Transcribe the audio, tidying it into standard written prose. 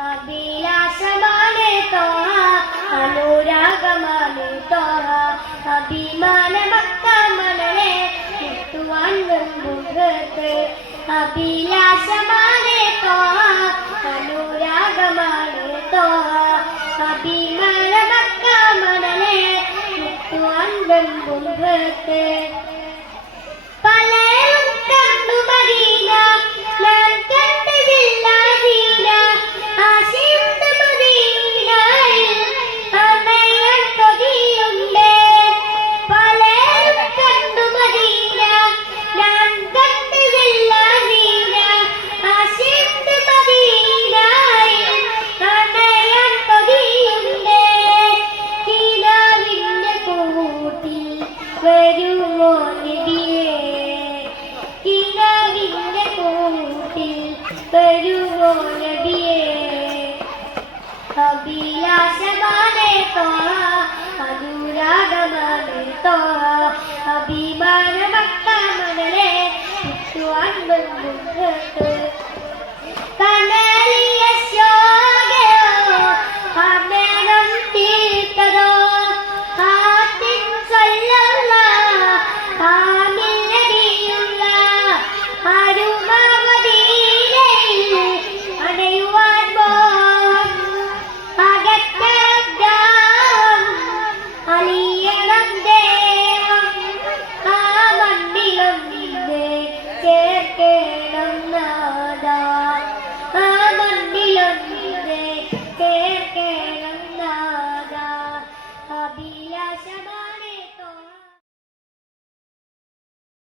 അഭിലാഷമാണ് തോഹ അനുരാഗമാണ് തോഹ അഭിമാന ഭക്തമണലെ മുത്തുവാൻ വെമ്പുകത്ത് അഭിലാഷമാണ് തോഹ അനുരാഗമാണ് തോഹ അഭിമാന ഭക്തമണലെ മുത്തുവാൻ വെമ്പുകത്ത് പലരും കണ്ടു മദീന ഞാൻ കണ്ടതില്ല ദീന ആശിച്ച മദീനയിൽ അണയാൻ കൊതിയുണ്ട് പലരും കണ്ടു മദീന ഞാൻ കണ്ടതില്ല ദീന ആശിച്ച മദീനയിൽ അണയാൻ കൊതിയുണ്ട് കിനാവിന്റെ കൂട്ടിൽ വരുമോ നബിയേ വരുമോ നബിയേ അഭിലാഷമാണ് തോഹ അനുരാഗമാണ് തോഹ അഭിമാന ഭക്തമണലെ മുത്തുവാൻ വെമ്പുകത്ത്